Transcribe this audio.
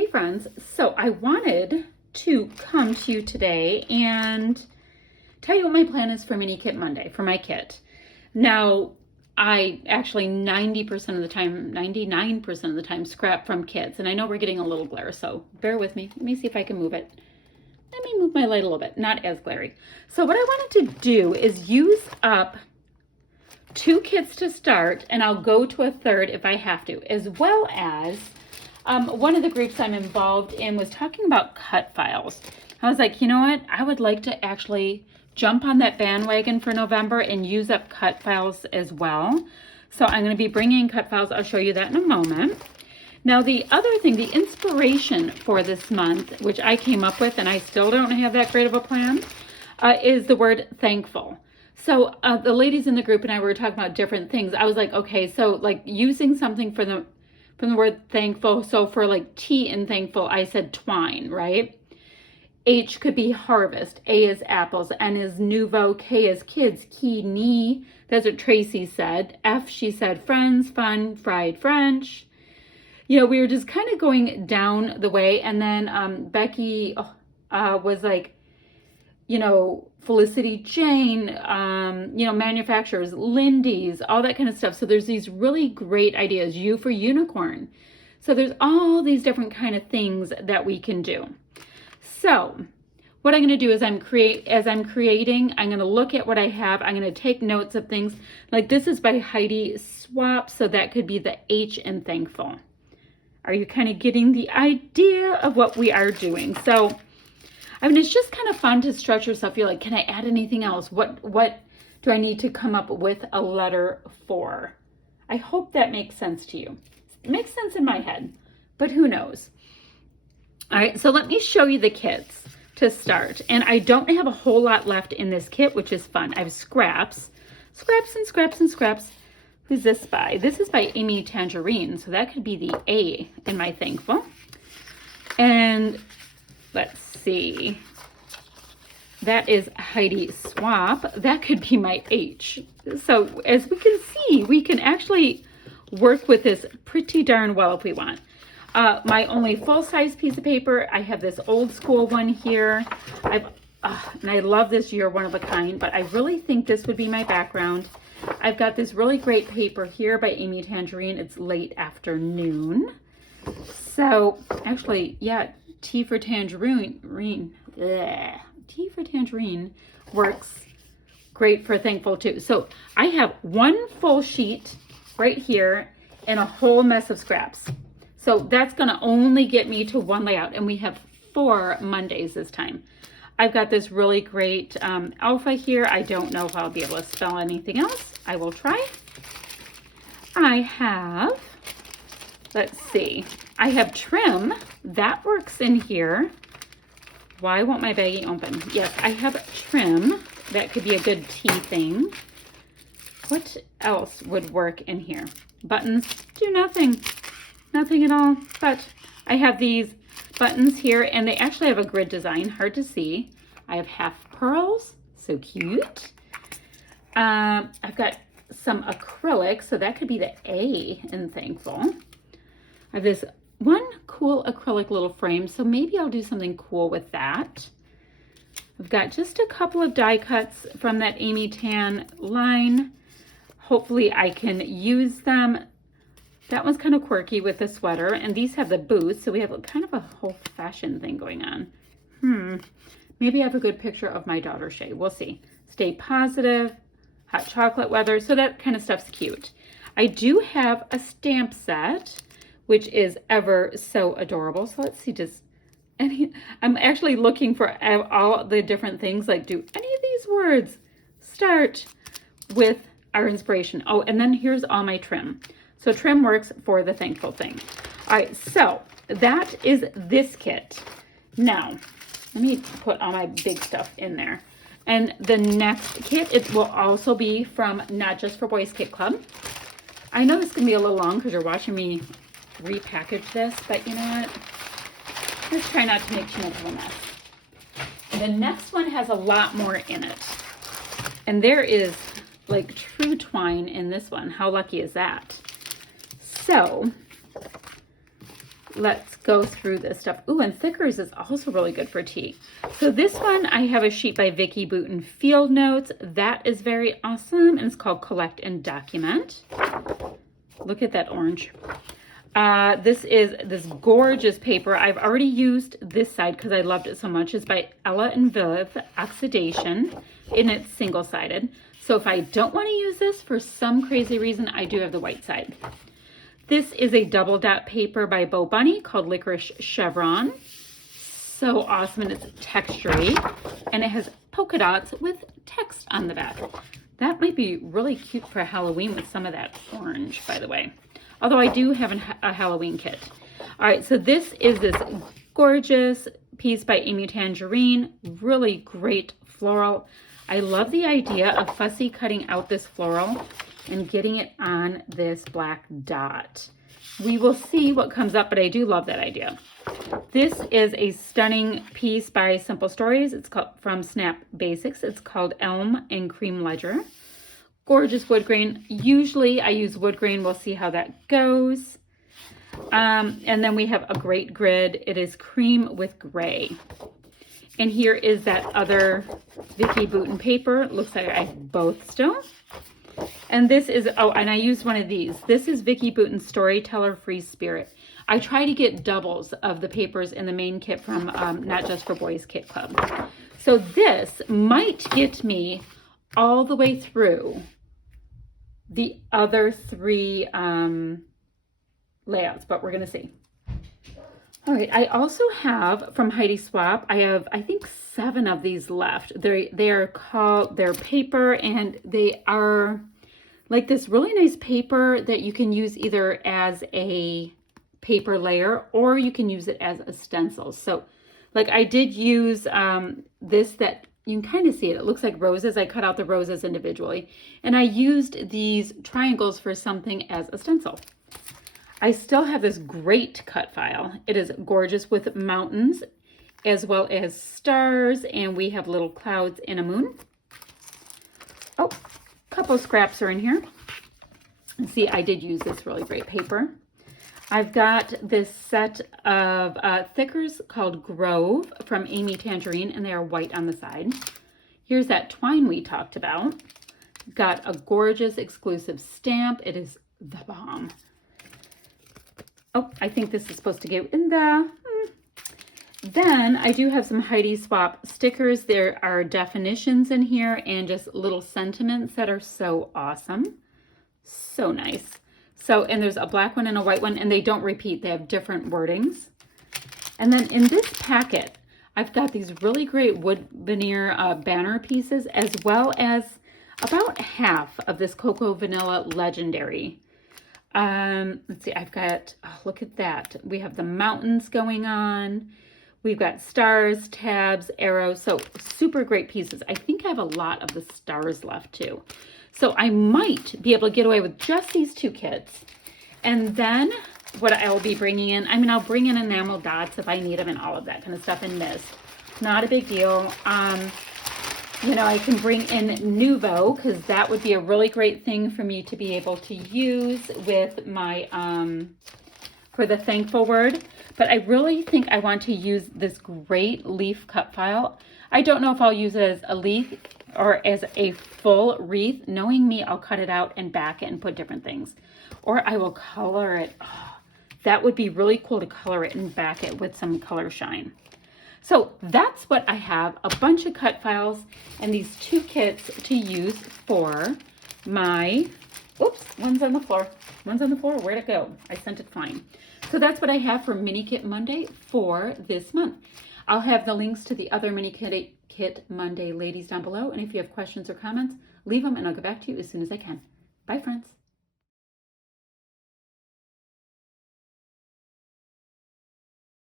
Hey friends, so I wanted to come to you today and tell you what my plan is for Mini Kit Monday, for my kit. Now, I actually 90% of the time, 99% of the time scrap from kits, and I know we're getting a little glare, so bear with me. Let me see if I can move it. Let me move my light a little bit, not as glary. So what I wanted to do is use up 2 kits to start, and I'll go to a third if I have to, as well as one of the groups I'm involved in was talking about cut files. I was like, you know what? I would like to actually jump on that bandwagon for November and use up cut files as well. So I'm going to be bringing cut files. I'll show you that in a moment. Now, the other thing, the inspiration for this month, which I came up with, and I still don't have that great of a plan, is the word thankful. So the ladies in the group and I were talking about different things. I was like, okay, so like using something from the word thankful. So for like T in thankful, I said twine, right? H could be harvest. A is apples. N is nouveau. K is kids. Key, knee. That's what Tracy said. F, she said friends, fun, fried French. You know, we were just kind of going down the way. And then Becky was like, you know, Felicity Jane, you know, manufacturers, Lindy's, all that kind of stuff. So there's these really great ideas. U for unicorn. So there's all these different kind of things that we can do. So what I'm going to do is as I'm creating, I'm going to look at what I have. I'm going to take notes of things. Like this is by Heidi Swap. So that could be the H in thankful. Are you kind of getting the idea of what we are doing? So I mean, it's just kind of fun to stretch yourself. You're like, can I add anything else? What do I need to come up with a letter for? I hope that makes sense to you. It makes sense in my head, but who knows? All right, so let me show you the kits to start. And I don't have a whole lot left in this kit, which is fun. I have scraps and scraps and scraps. Who's this by? This is by Amy Tangerine. So that could be the A in my thankful. And let's see. That is Heidi Swap. That could be my H. So as we can see, we can actually work with this pretty darn well if we want. My only full-size piece of paper, I have this old school one here. And I love this You're One of a Kind, but I really think this would be my background. I've got this really great paper here by Amy Tangerine. It's late afternoon. So actually, yeah, T for tangerine. T for tangerine works great for thankful too. So I have one full sheet right here and a whole mess of scraps. So that's going to only get me to one layout, and we have 4 Mondays this time. I've got this really great alpha here. I don't know if I'll be able to spell anything else. I will try. I have, let's see, I have trim. That works in here. Why won't my baggie open? Yes, I have trim. That could be a good T thing. What else would work in here? Buttons do nothing. Nothing at all. But I have these buttons here, and they actually have a grid design. Hard to see. I have half pearls. So cute. I've got some acrylic. So that could be the A in thankful. I have this one cool acrylic little frame, so maybe I'll do something cool with that. I've got just a couple of die cuts from that Amy Tan line. Hopefully I can use them. That one's kind of quirky with the sweater, and these have the boots, so we have kind of a whole fashion thing going on. Maybe I have a good picture of my daughter Shay. We'll see. Stay positive, hot chocolate weather, so that kind of stuff's cute. I do have a stamp set, which is ever so adorable. So let's see, I'm actually looking for all the different things. Like, do any of these words start with our inspiration? Oh, and then here's all my trim. So trim works for the thankful thing. All right, so that is this kit. Now, let me put all my big stuff in there. And the next kit, it will also be from Not Just for Boys Kit Club. I know this is going to be a little long because you're watching me repackage this, but you know what? Let's try not to make too much of a mess. The next one has a lot more in it. And there is like true twine in this one. How lucky is that? So let's go through this stuff. Ooh, and Thickers is also really good for tea. So this one, I have a sheet by Vicki Boutin, Field Notes. That is very awesome, and it's called Collect and Document. Look at that orange. This is this gorgeous paper. I've already used this side because I loved it so much. It's by Ella and Viv, Oxidation, and it's single-sided. So if I don't want to use this for some crazy reason, I do have the white side. This is a double dot paper by Bo Bunny called Licorice Chevron. So awesome, and it's textury, and it has polka dots with text on the back. That might be really cute for Halloween with some of that orange, by the way. Although I do have a Halloween kit. All right, so this is this gorgeous piece by Amy Tangerine. Really great floral. I love the idea of fussy cutting out this floral and getting it on this black dot. We will see what comes up, but I do love that idea. This is a stunning piece by Simple Stories. It's called from Snap Basics. It's called Elm and Cream Ledger. Gorgeous wood grain. Usually I use wood grain. We'll see how that goes. And then we have a great grid. It is cream with gray. And here is that other Vicki Boutin paper. It looks like I have both still. And this is, oh, and I used one of these. This is Vicki Boutin's Storyteller Free Spirit. I try to get doubles of the papers in the main kit from Not Just for Boys Kit Club. So this might get me all the way through the other three layouts, but we're going to see. All right, I also have from Heidi Swapp, I have, I think, 7 of these left. They're called, they're paper, and they are like this really nice paper that you can use either as a paper layer or you can use it as a stencil. So like I did use this that you can kind of see it. It looks like roses. I cut out the roses individually, and I used these triangles for something as a stencil. I still have this great cut file. It is gorgeous with mountains as well as stars, and we have little clouds and a moon. Oh, a couple scraps are in here. And see, I did use this really great paper. I've got this set of thickers called Grove from Amy Tangerine, and they are white on the side. Here's that twine we talked about. Got a gorgeous exclusive stamp. It is the bomb. Oh, I think this is supposed to go in there. Then I do have some Heidi Swapp stickers. There are definitions in here and just little sentiments that are so awesome. So nice. So, and there's a black one and a white one, and they don't repeat. They have different wordings. And then in this packet, I've got these really great wood veneer banner pieces, as well as about half of this Cocoa Vanilla Legendary. Let's see, I've got, oh, look at that. We have the mountains going on. We've got stars, tabs, arrows. So super great pieces. I think I have a lot of the stars left too. So I might be able to get away with just these 2 kits. And then what I will be bringing in, I mean, I'll bring in enamel dots if I need them and all of that kind of stuff, and mist. Not a big deal. You know, I can bring in Nuvo, because that would be a really great thing for me to be able to use with my, for the thankful word. But I really think I want to use this great leaf cut file. I don't know if I'll use it as a leaf or as a full wreath. Knowing me, I'll cut it out and back it and put different things. Or I will color it. Oh, that would be really cool to color it and back it with some color shine. So that's what I have, a bunch of cut files and these 2 kits to use for my, oops, one's on the floor. One's on the floor, where'd it go? I sent it flying. So that's what I have for Mini Kit Monday for this month. I'll have the links to the other Mini Kit Monday ladies down below. And if you have questions or comments, leave them and I'll get back to you as soon as I can. Bye, friends.